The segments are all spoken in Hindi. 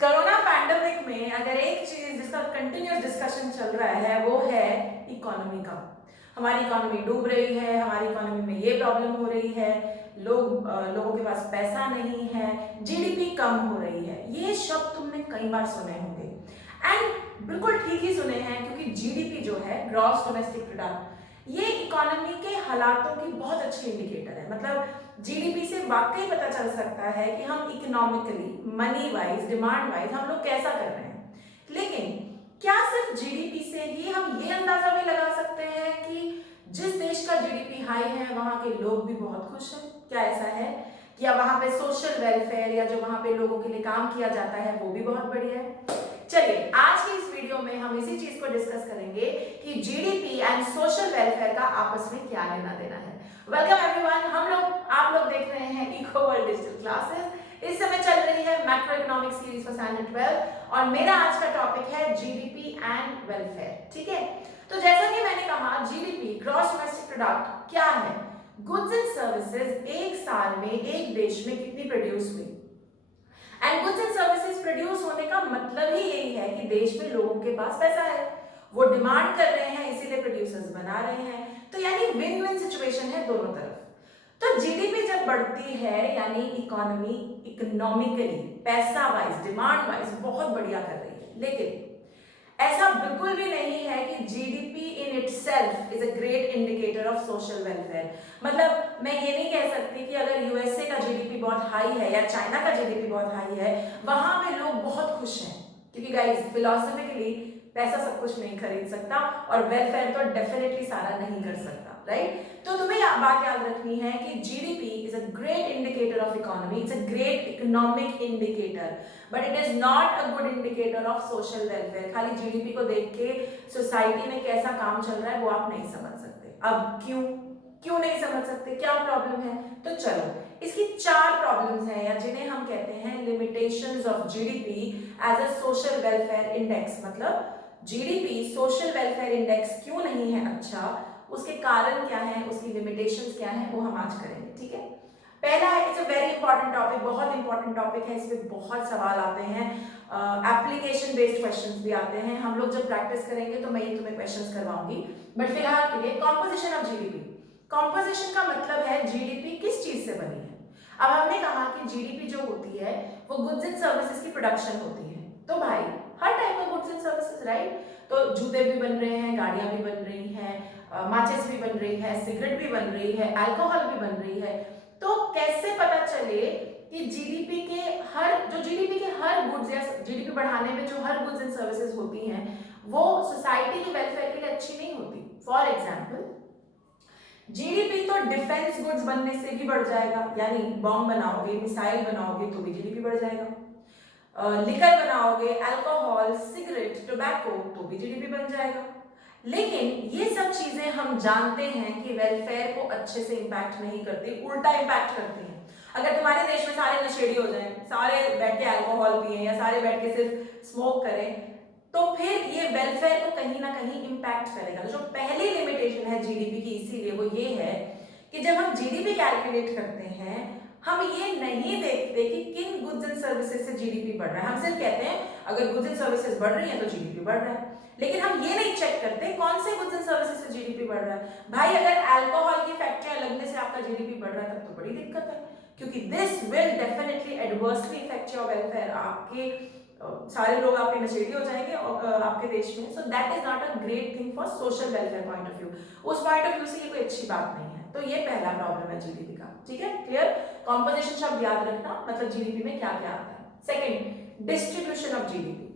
कोरोना पैंडेमिक में अगर एक चीज जिसका कंटिन्यूअस डिस्कशन चल रहा है वो है इकोनॉमी का। हमारी इकोनॉमी डूब रही है, हमारी इकोनॉमी में ये प्रॉब्लम हो रही है, लोगों के पास पैसा नहीं है, जीडीपी कम हो रही है। ये शब्द तुमने कई बार सुने होंगे एंड बिल्कुल ठीक ही सुने हैं, क्योंकि जीडीपी जो है ग्रॉस डोमेस्टिक प्रोडक्ट, ये इकोनॉमी के हालातों की बहुत अच्छी इंडिकेटर है। मतलब जीडीपी से वाकई पता चल सकता है कि हम economically, money wise, demand wise हम लोग कैसा कर रहे हैं। लेकिन क्या सिर्फ जीडीपी से ही हम ये अंदाजा भी लगा सकते हैं कि जिस देश का जीडीपी हाई है वहां के लोग भी बहुत खुश हैं? क्या ऐसा है? क्या वहां पे सोशल वेलफेयर या जो वहां पे लोगों के लिए काम किया जाता है वो भी बहुत बढ़िया है? चलिए आज की इस वीडियो में हम इसी चीज को डिस्कस करेंगे कि जीडीपी एंड सोशल वेलफेयर का आपस में क्या लेना देना है। वेलकम एवरीवन, आप लोग देख रहे हैं इको वर्ल्ड डिजिटल क्लासेस। इस समय चल रही है macro economic series for standard 12 और मेरा आज का टॉपिक है जीडीपी एंड वेलफेयर। ठीक है, तो जैसा कि मैंने कहा, जीडीपी ग्रॉस डोमेस्टिक प्रोडक्ट क्या है? गुड्स एंड सर्विसेज एक साल में एक देश में कितनी प्रोड्यूस हुई। And goods and services produce होने का मतलब ही यही है कि देश में लोगों के पास पैसा है, वो डिमांड कर रहे हैं, इसीलिए प्रोड्यूसर्स बना रहे हैं। तो यानी विन विन सिचुएशन है दोनों तरफ। तो जीडीपी जब बढ़ती है यानी इकोनॉमी इकोनॉमिकली, पैसा वाइज, डिमांड वाइज बहुत बढ़िया कर रही है। लेकिन ऐसा बिल्कुल भी नहीं है कि GDP in itself is a great indicator of social welfare. मतलब मैं ये नहीं कह सकती कि अगर यूएसए का जीडीपी बहुत हाई है या चाइना का जीडीपी बहुत हाई है वहां पे लोग बहुत खुश हैं, क्योंकि गाइस फिलोसफिकली पैसा सब कुछ नहीं खरीद सकता और वेलफेयर तो डेफिनेटली सारा नहीं कर सकता, राइट? तो तुम्हें बात याद रखनी है कि GDP is a great indicator of economy, it's a great economic indicator, but it is not a good indicator of social welfare. खाली जीडीपी को देख के सोसाइटी में कैसा काम चल रहा है वो आप नहीं समझ सकते। अब क्यों नहीं समझ सकते, क्या प्रॉब्लम है? तो चलो, इसकी 4 प्रॉब्लम्स हैं या जिन्हें हम कहते हैं limitations of GDP as a social welfare index. मतलब जीडीपी सोशल वेलफेयर इंडेक्स क्यों नहीं है अच्छा, उसके कारण क्या है, उसकी लिमिटेशंस क्या है, वो हम आज करेंगे। ठीक है, पहला है, it's a very important topic, बहुत इंपॉर्टेंट टॉपिक है, इस पे बहुत सवाल आते हैं, एप्लीकेशन बेस्ड क्वेश्चंस भी आते हैं। हम लोग जब प्रैक्टिस करेंगे तो मैं ही तुम्हें क्वेश्चंस करवाऊंगी, बट फिलहाल के लिए कॉम्पोजिशन ऑफ जीडीपी। कॉम्पोजिशन का मतलब है जीडीपी किस चीज से बनी है। अब हमने कहा कि जीडीपी जो होती है वो गुड्स एंड सर्विसेज की प्रोडक्शन होती है। तो भाई हर टाइप का गुड्स एंड सर्विसेज, राइट? तो जूते भी बन रहे हैं, गाड़ियां भी बन रही हैं, माचिस भी बन रही है, सिगरेट भी बन रही है, अल्कोहल भी बन रही है। तो कैसे पता चले कि जीडीपी के हर गुड्स या जीडीपी बढ़ाने में जो हर गुड्स एंड सर्विसेज होती हैं वो सोसाइटी की वेलफेयर के लिए अच्छी नहीं होती? फॉर एग्जाम्पल, जीडीपी तो डिफेंस गुड्स बनने से भी बढ़ जाएगा, यानी बॉम्ब बनाओगे, मिसाइल बनाओगे तो भी जीडीपी बढ़ जाएगा। लिकर बनाओगे, अल्कोहल, सिगरेट, टोबैको तो भी जीडीपी बन जाएगा। लेकिन ये सब चीजें हम जानते हैं कि वेलफेयर को अच्छे से इंपैक्ट नहीं करती, उल्टा इंपैक्ट करती हैं। अगर तुम्हारे देश में सारे नशेड़ी हो जाएं, सारे बैठ के अल्कोहल पिए या सारे बैठ के सिर्फ स्मोक करें, तो फिर ये वेलफेयर को कहीं ना कहीं इंपैक्ट करेगा। तो जो पहली लिमिटेशन है जीडीपी की इसीलिए वो ये है कि जब हम जीडीपी कैलकुलेट करते हैं हम ये नहीं देखते कि किन गुड्स एंड सर्विसेज से जीडीपी बढ़ रहा है। हम सिर्फ कहते हैं अगर गुड्स एंड सर्विसेज बढ़ रही है तो जीडीपी बढ़ रहा है, लेकिन हम ये नहीं चेक करते कौन से गुड्स एंड सर्विसेज से जीडीपी बढ़ रहा है। भाई अगर अल्कोहल की फैक्ट्रियां लगने से आपका जीडीपी बढ़ रहा है तब तो बड़ी दिक्कत है, क्योंकि this will definitely adversely effect your welfare. आपके सारे लोग आपके नशेड़ी हो जाएंगे आपके देश में। So that is not a great thing for social welfare point of view. उस पॉइंट ऑफ व्यू से ये कोई अच्छी बात नहीं है। तो ये पहला प्रॉब्लम है जीडीपी का। ठीक है, क्लियर? कॉम्पोजिशन शब्द याद रखना, मतलब जीडीपी में क्या क्या आता है। Second, distribution of GDP.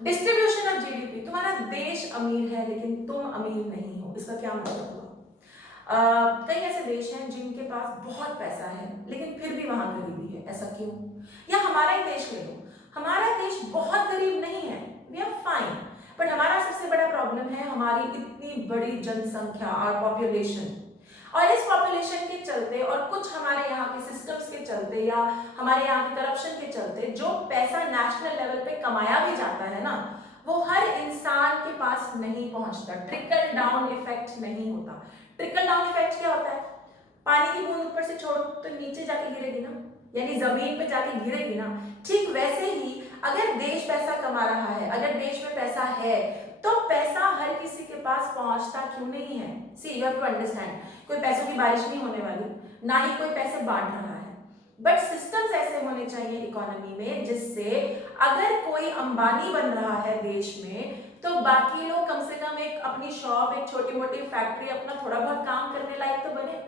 Distribution of GDP, तुम्हारा देश अमीर है लेकिन तुम अमीर नहीं हो, इसका क्या मतलब हुआ? कई ऐसे देश हैं जिनके पास बहुत पैसा है लेकिन फिर भी वहां गरीबी है, ऐसा क्यों? या हमारा ही देश ले लो, हमारा देश बहुत गरीब नहीं है, वी आर फाइन, बट हमारा सबसे बड़ा प्रॉब्लम है हमारी इतनी बड़ी जनसंख्या और पॉपुलेशन। और इस पॉपुलेशन के चलते और कुछ हमारे यहाँ के सिस्टम्स के चलते या हमारे यहाँ के करप्शन के चलते जो पैसा नेशनल लेवल पे कमाया भी जाता है ना, वो हर इंसान के पास नहीं पहुंचता, ट्रिकल डाउन इफेक्ट नहीं होता। ट्रिकल डाउन इफेक्ट क्या होता है? पानी की बूंद ऊपर से छोड़ो तो नीचे जाके गिरेगी ना, यानी जमीन पे जाके गिरेगी ना। ठीक वैसे अगर देश पैसा कमा रहा है, अगर देश में पैसा है, तो पैसा हर किसी के पास पहुंचता क्यों नहीं है? सी यू हैव टू अंडरस्टैंड, कोई पैसों की बारिश नहीं होने वाली, ना ही कोई पैसे बांट रहा है, बट सिस्टम्स ऐसे होने चाहिए इकोनॉमी में जिससे अगर कोई अंबानी बन रहा है देश में, तो बाकी लोग कम से कम एक अपनी शॉप, एक छोटी मोटी फैक्ट्री, अपना थोड़ा बहुत काम करने लायक तो बने।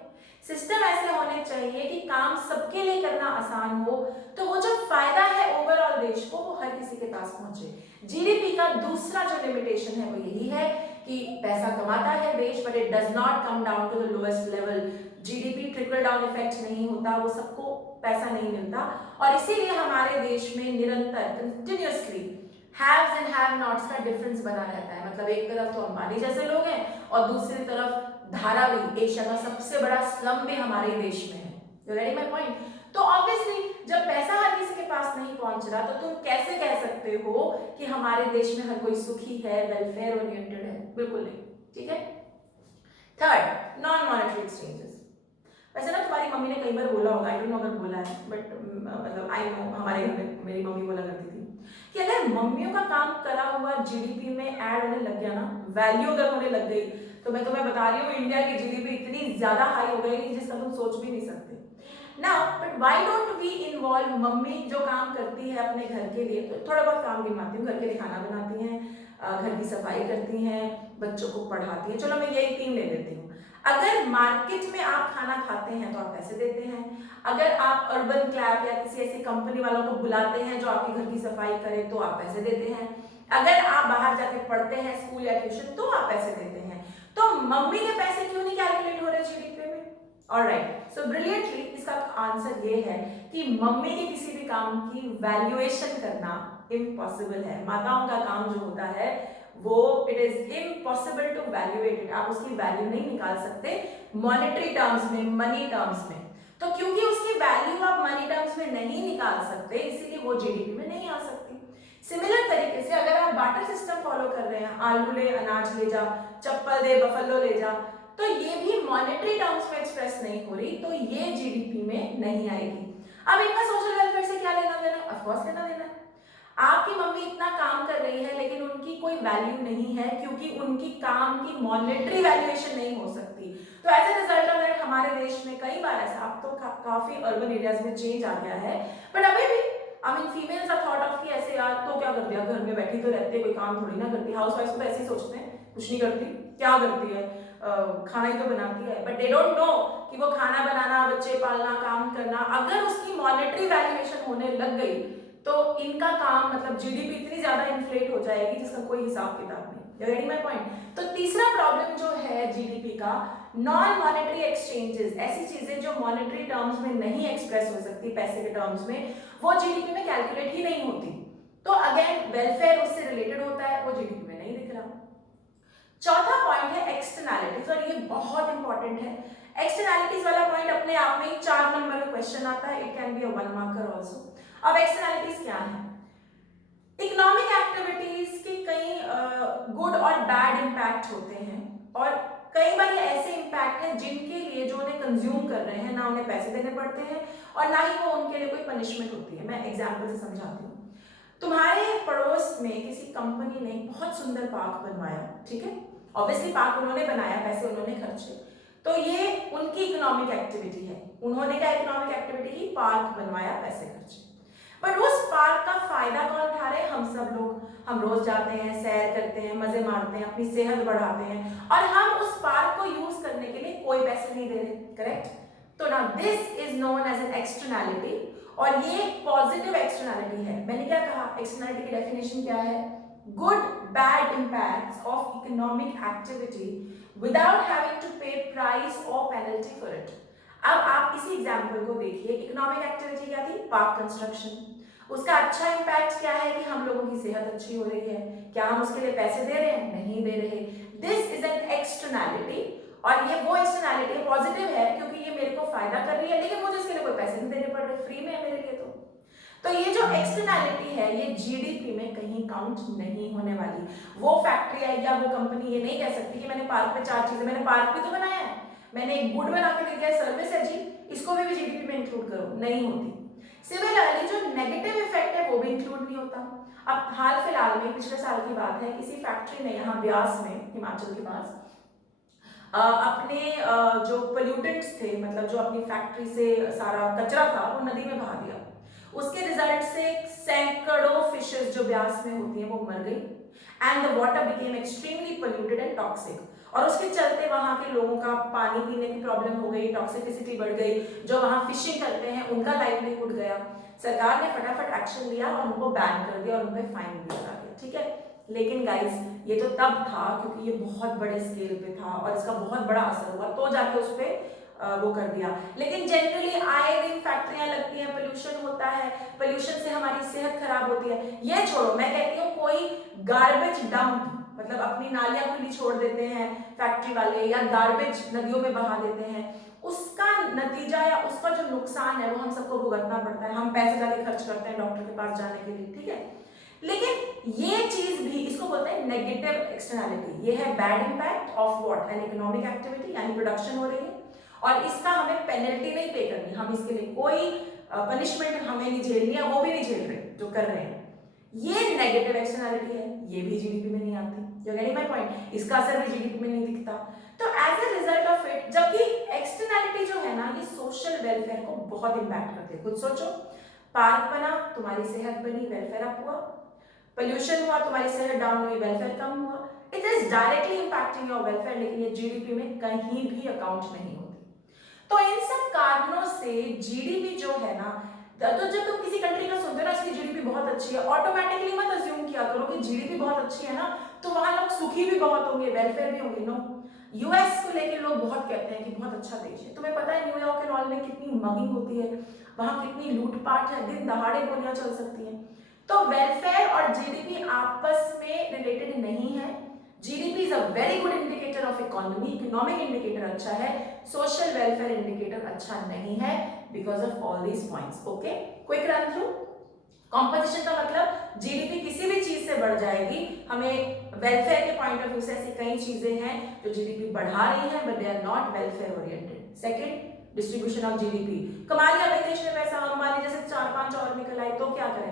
सिस्टम ऐसे होने चाहिए कि काम सबके लिए करना आसान हो, तो वो जो फायदा है ओवरऑल देश को, वो हर किसी के पास पहुंचे। जीडीपी का दूसरा जो लिमिटेशन है वो यही है कि पैसा कमाता है देश, but it does not come down to the lowest level. GDP trickle down effect नहीं होता, वो सबको पैसा नहीं मिलता, और इसीलिए हमारे देश में निरंतर continuously haves and have nots का डिफरेंस बना रहता है। मतलब एक तरफ तो अंबानी जैसे लोग हैं और दूसरी तरफ धारावी, एशिया का सबसे बड़ा स्लम भी हमारे देश में है। You getting my point? तो ऑब्वियसली जब पैसा हर किसी के पास नहीं पहुंच रहा, तो तुम कैसे कह सकते हो कि हमारे देश में हर कोई सुखी है, वेलफेयर ओरिएंटेड है? बिल्कुल नहीं। ठीक है। Third, non monetary exchanges. वैसे ना तुम्हारी मम्मी ने कई बार बोला होगा, आई डोंट नो अगर बोला है, बट मतलब आई नो हमारे घर में मेरी मम्मी बोला करती थी कि अगर मम्मियों का काम करा हुआ जीडीपी में ऐड होने लग गया ना, वैल्यू अगर होने लग गई, तो मैं तुम्हें बता रही हूँ इंडिया की जीडीपी इतनी ज्यादा हाई हो गई जिसका तुम सोच भी नहीं सकते। Now but why don't we involve mummy जो काम करती है अपने घर के लिए, तो थोड़ा बहुत काम गिनवाती हूँ, घर के लिए खाना बनाती हैं, घर की सफाई करती हैं, बच्चों को पढ़ाती हैं, चलो मैं यही 3 ले लेती हूँ। अगर मार्केट में आप खाना खाते हैं तो आप पैसे देते हैं, अगर आप अर्बन क्लैब या किसी ऐसी कंपनी वालों को बुलाते हैं जो आपके घर की सफाई करे तो आप पैसे देते हैं, अगर आप बाहर जाके पढ़ते हैं स्कूल या ट्यूशन तो आप पैसे देते हैं। तो मम्मी के पैसे क्यों नहीं कैलकुलेट हो रहे जीडीपी में? ऑलराइट, सो ब्रिलियंटली इसका आंसर ये है कि मम्मी के किसी भी काम की वैल्यूएशन करना इम्पॉसिबल है। माताओं का काम जो होता है वो it is impossible to valuate it, आप उसकी वैल्यू नहीं निकाल सकते मॉनेटरी टर्म्स में, मनी टर्म्स में। तो क्योंकि उसकी वैल्यू आप मनी टर्म्स में नहीं निकाल सकते, इसीलिए वो जीडीपी में नहीं आ सकती। सिमिलर तरीके से अगर आप बार्टर सिस्टम फॉलो कर रहे हैं, आलू ले अनाज ले जा, चप्पल दे बफलो ले जा, तो ये भी मॉनेटरी टर्म्स में एक्सप्रेस नहीं हो रही, तो ये जीडीपी में नहीं आएगी। अब इनका सोशल वेलफेयर से क्या लेना देना? ऑफ कोर्स लेना देना है। आपकी मम्मी इतना काम कर रही है लेकिन उनकी कोई वैल्यू नहीं है क्योंकि उनकी काम की मॉनेटरी वैल्यूएशन नहीं हो सकती। तो as a result of that हमारे देश में कई बार ऐसा, अब तो काफी अर्बन एरियाज में चेंज आ गया है, बट अभी भी I mean females are thought of कि ऐसे यार तो क्या कर दिया, घर में बैठी तो रहती है, कोई काम थोड़ी ना करती। हाउसवाइफ को तो ऐसे ही सोचते हैं, कुछ नहीं करती, क्या करती है, खाना ही तो बनाती है, बट दे डोंट नो कि वो खाना बनाना, बच्चे पालना, काम करना, अगर उसकी मॉनेटरी वैल्यूएशन होने लग गई तो इनका काम मतलब जीडीपी इतनी ज्यादा इन्फ्लेट हो जाएगी जिसका कोई हिसाब किताब नहीं। You getting my point? तो तीसरा प्रॉब्लम जो है जीडीपी का, नॉन मॉनेटरी एक्सचेंजेस, ऐसी चीजें जो मॉनेटरी टर्म्स में नहीं एक्सप्रेस हो सकती पैसे के टर्म्स में, वो जीडीपी में कैलकुलेट ही नहीं होती। तो अगेन वेलफेयर उससे रिलेटेड होता है, वो जीडीपी में नहीं दिख रहा। चौथा पॉइंट है एक्सटर्नैलिटीज, और ये बहुत इंपॉर्टेंट है। एक्सटर्नैलिटीज वाला पॉइंट अपने आप में 4 नंबर का क्वेश्चन आता है, it can be a 1 marker also. अब एक्सटर्नैलिटीज क्या है? इकोनॉमिक एक्टिविटीज के कई गुड और बैड इंपैक्ट होते हैं, और कई बार ये ऐसे इंपैक्ट हैं जिनके लिए जो उन्हें कंज्यूम कर रहे हैं ना उन्हें पैसे देने पड़ते हैं और ना ही वो उनके लिए कोई पनिशमेंट होती है। मैं एग्जांपल से समझाती हूँ। तुम्हारे पड़ोस में किसी कंपनी ने बहुत सुंदर पार्क बनवाया, ठीक है, ऑब्वियसली पार्क उन्होंने बनाया, पैसे उन्होंने खर्चे, तो ये उनकी इकोनॉमिक एक्टिविटी है। उन्होंने क्या इकोनॉमिक एक्टिविटी की? पार्क बनवाया, पैसे खर्चे। बट उस पार्क का फायदा कौन उठा रहे? हम सब लोग। हम रोज जाते हैं, सैर करते हैं, मजे मारते हैं, अपनी सेहत बढ़ाते हैं, और हम उस पार्क को यूज करने के लिए कोई पैसे नहीं दे रहे, करेक्ट? तो ना this is known as an externality, और ये पॉजिटिव एक्सटर्नैलिटी है। मैंने क्या कहा? एक्सटर्नैलिटी की डेफिनेशन क्या है? Good bad impacts of economic activity without having to pay price और पेनल्टी फॉर इट। अब आप इसी एग्जाम्पल को देखिए, इकोनॉमिक एक्टिविटी क्या थी? Park construction. उसका अच्छा इंपैक्ट क्या है कि हम लोगों की सेहत अच्छी हो रही है। क्या हम उसके लिए पैसे दे रहे हैं? नहीं दे रहे। दिस इज एन एक्सटर्नैलिटी, और ये वो एक्सटर्नैलिटी पॉजिटिव है क्योंकि ये मेरे को फायदा कर रही है, लेकिन मुझे इसके लिए कोई पैसे नहीं देने पड़ रहे, फ्री में है मेरे लिए। तो ये जो एक्सटर्नैलिटी है ये जीडीपी में कहीं काउंट नहीं होने वाली। वो फैक्ट्री है या वो कंपनी ये नहीं कह सकती कि मैंने पार्क में 4 चीजें, मैंने पार्क भी तो बनाया है, मैंने एक गुड बना के दे दिया, सर्विस है जी, इसको भी जीडीपी में इंक्लूड करो, नहीं होती। सिमिलरली जो नेगेटिव इफेक्ट है वो भी इंक्लूड नहीं होता। अब हाल फिलहाल में पिछले साल की बात है, किसी फैक्ट्री ने यहाँ ब्यास में, हिमाचल के पास, अपने जो पोल्यूटेंट्स थे, मतलब जो अपनी फैक्ट्री से सारा कचरा था वो नदी में बहा दिया। उसके रिजल्ट से सैकड़ों फिशेस जो ब्यास में होती हैं वो मर गई and the water became extremely polluted and toxic. और उसके चलते वहां के लोगों का पानी पीने की प्रॉब्लम हो गई, टॉक्सिसिटी बढ़ गई, जो वहां फिशिंग करते हैं उनका लाइवलीहुड गया। सरकार ने फटाफट एक्शन लिया और उनको बैन कर दिया और उन पर फाइन भी लगा दिया, ठीक है। लेकिन गाइस ये तो तब था क्योंकि ये बहुत बड़े स्केल पे था और इसका बहुत बड़ा असर हुआ, तो जाके उस पर वो कर दिया। लेकिन जनरली आए दिन फैक्ट्रियां लगती हैं, पोल्यूशन होता है, पोल्यूशन से हमारी सेहत खराब होती है। ये छोड़ो, मैं कहती हूँ कोई गार्बेज डंप, मतलब अपनी नालियां खुली छोड़ देते हैं फैक्ट्री वाले, या गार्बेज नदियों में बहा देते हैं, उसका नतीजा या उसका जो नुकसान है वो हम सबको भुगतना पड़ता है। हम पैसे ज्यादा खर्च करते हैं डॉक्टर के पास जाने के लिए, ठीक है। लेकिन ये चीज भी, इसको बोलते हैं नेगेटिव एक्सटर्नैलिटी। ये है bad impact of what, an economic activity, यानी प्रोडक्शन हो रही है और इसका हमें पेनल्टी नहीं पे करनी, हम इसके लिए कोई पनिशमेंट हमें नहीं झेलनी है, वो भी नहीं झेल रहे जो कर रहे हैं। ये नेगेटिव एक्सटर्नैलिटी है, ये भी जीडीपी में नहीं आती। You getting my point? इसका असर भी जीडीपी में नहीं दिखता। तो as a result of it, जबकि एक्सटर्नैलिटी जो है ना, ये सोशल वेलफेयर को बहुत इंपैक्ट करती है। खुद सोचो, पार्क बना, तुम्हारी सेहत बनी, वेलफेयर अप हुआ, पोल्यूशन हुआ, तुम्हारी सेहत डाउन हुई, वेलफेयर कम हुआ। It is directly impacting your welfare, लेकिन ये जीडीपी में कहीं भी अकाउंट नहीं होती। तो इन सब कारणों से जीडीपी जो है ना, तो जब तुम किसी कंट्री का सुनते हो ना इसकी जीडीपी बहुत अच्छी है, ऑटोमेटिकली मत अज्यूम किया करो कि जीडीपी बहुत अच्छी है ना तो वहां लोग सुखी भी बहुत होंगे, वेलफेयर भी होंगे। नो, यूएस को लेके लोग बहुत कहते हैं कि बहुत अच्छा देश है। तुम्हें पता है न्यूयॉर्क एंड ऑल में कितनी मगिंग होती है, वहां कितनी लूटपाट है, दिन दहाड़े गोलियां चल सकती हैं। तो वेलफेयर और जीडीपी आपस में रिलेटेड नहीं है। GDP is a very good indicator of economy, economic indicator अच्छा है, सोशल वेलफेयर इंडिकेटर अच्छा नहीं है because of all these points. Okay, quick run through. Composition का मतलब जीडीपी किसी भी चीज से बढ़ जाएगी, हमें वेलफेयर के पॉइंट ऑफ व्यू से ऐसी कई चीजें हैं जो जीडीपी बढ़ा रही हैं but they are not welfare oriented. Second, distribution of GDP. कमा लिया भाई देश ने पैसा, हमारे जैसे 4-5 और निकल आए तो क्या करें?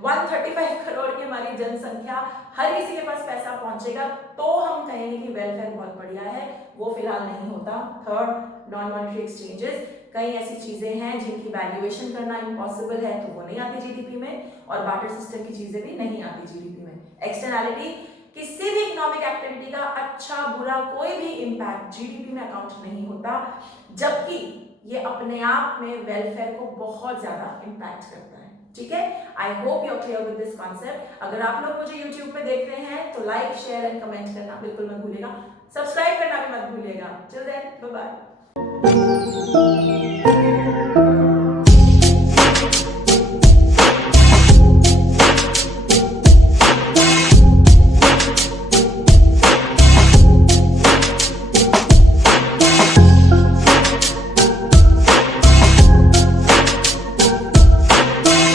135 करोड़ की हमारी जनसंख्या, हर किसी के पास पैसा पहुंचेगा तो हम कहेंगे कि वेलफेयर बहुत बढ़िया है, वो फिलहाल नहीं होता। Third, non monetary exchanges. कई ऐसी चीजें हैं जिनकी वैल्यूएशन करना इम्पॉसिबल है तो वो नहीं आती जीडीपी में, और बार्टर सिस्टम की चीजें भी नहीं आती जीडीपी में। एक्सटर्नैलिटी, किसी भी इकोनॉमिक एक्टिविटी का अच्छा बुरा कोई भी इंपैक्ट जीडीपी में अकाउंट नहीं होता, जबकि ये अपने आप में वेलफेयर को बहुत ज्यादा इंपैक्ट करता है। ठीक है, I hope you are clear with this concept. अगर आप लोग मुझे यूट्यूब पे देख रहे हैं तो लाइक, शेयर एंड कमेंट करना बिल्कुल मत भूलिएगा, सब्सक्राइब करना भी मत भूलिएगा। Till then, bye bye.